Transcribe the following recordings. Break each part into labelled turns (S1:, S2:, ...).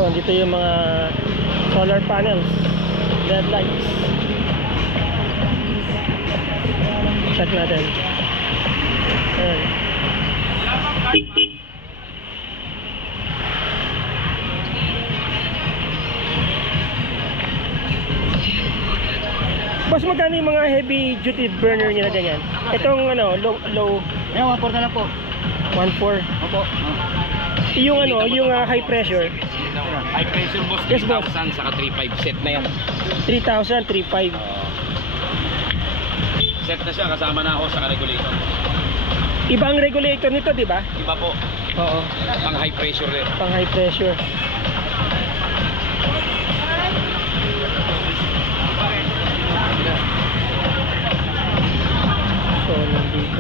S1: Yun, dito yung mga solar panels, LED lights. Check natin. Ayan. Boss, magkano yung mga heavy duty burner nyo na ganyan? Itong ano, low
S2: Ayan, 1.4 na lang po.
S1: 1.4.
S2: Opo.
S1: Yung ano, yung high pressure.
S3: High pressure boss,
S1: Yes, boss.
S3: 3,000 saka 3,500 set na yan.
S1: 3,000, 3,500.
S3: Set na siya, kasama na ako sa regulator.
S1: Iba ang regulator nito, di ba?
S3: Iba po,
S1: Oo,
S3: pang high pressure rin.
S1: pang high pressure. So, nandito.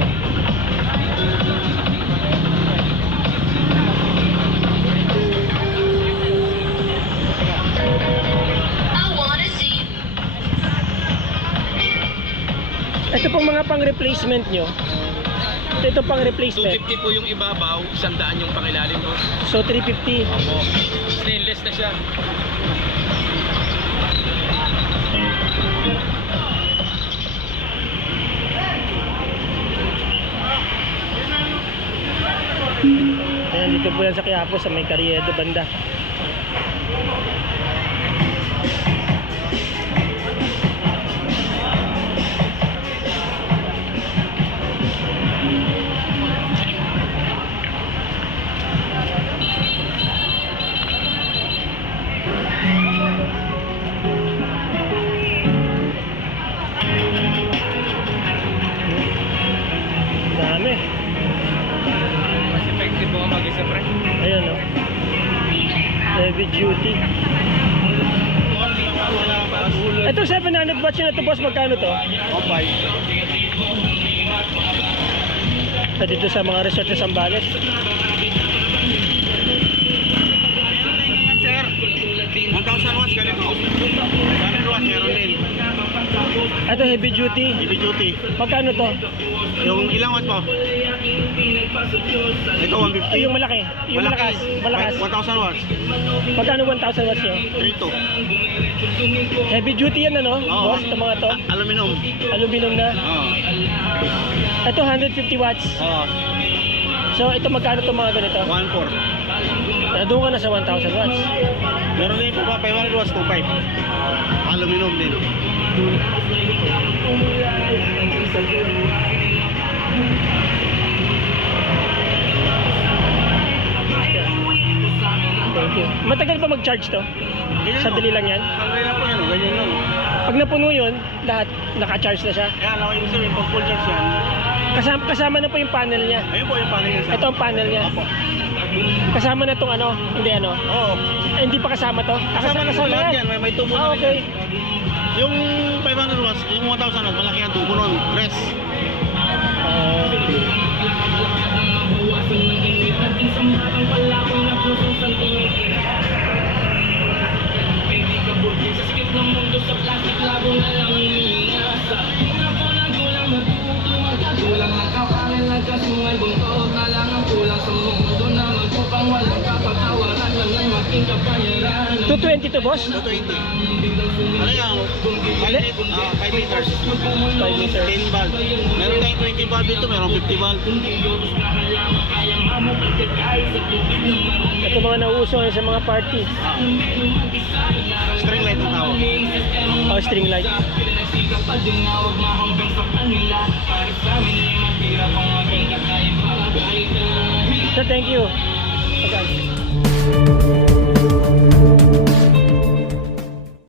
S1: Ito pong mga pang replacement nyo. Ito pang replacement.
S3: 250 po yung ibabaw, 100 yung pangilalim mo.
S1: So 350.
S3: Opo. Stainless na siya.
S1: Ayan, dito po yan sa Quiapo sa may Carriedo banda. Dami.
S3: Mas effective po mag-isa pre.
S1: Ayan o. Heavy duty. Ito 700 watts yun na ito boss, magkano to?
S2: Okay.
S1: Dito sa mga resort sa Zambales.
S2: Sir, 1,000 watts ganito. 100 watts meron din.
S1: Ito heavy duty.
S2: Heavy duty.
S1: Magkano to?
S2: Yung ilang watts po? Ito 150.
S1: Yung malaki. Yung malakas. Malakas.
S2: 1,000 watts.
S1: Magkano 1,000 watts nyo?
S2: 32.
S1: Heavy duty yan ano?
S2: Oo.
S1: Boss, ito mga to.
S2: Aluminum.
S1: Aluminum na.
S2: Oo.
S1: Ito 150 watts.
S2: Oo.
S1: So ito magkano to mga ganito?
S2: 1,400.
S1: Doon ka na sa 1,000 watts.
S2: Meron din po pa 500 watts 2,500. Aluminum din.
S1: Thank you. Matagal pa mag-charge to? Sandali lang yan.
S2: Sandali lang po yan. Ganyan lang.
S1: Pag napuno yun, lahat naka-charge na siya.
S2: Kaya lang yung sabihin, pag full charge yan.
S1: Kasama na po yung panel niya.
S2: Ayun po yung panel niya.
S1: Ito ang panel niya.
S2: Opo.
S1: Kasama na tong ano? Hindi ano?
S2: Oo.
S1: Hindi pa kasama to?
S2: Kasama na po lahat yan. May tubo na rin
S1: okay.
S2: yan. Yung 500 watts, yung 1,000 watts, malaki ang tubo nun. Press.
S1: $220 to boss?
S2: 220. Ano yan? 5 liters.
S1: 5 meters.
S2: 10 valve. Meron tayong 20 valve dito, meron 50 valve.
S1: Ito mga nauuso ngayon sa mga party.
S2: String light ang tawag.
S1: Oh, string light. Sir, thank you. Okay.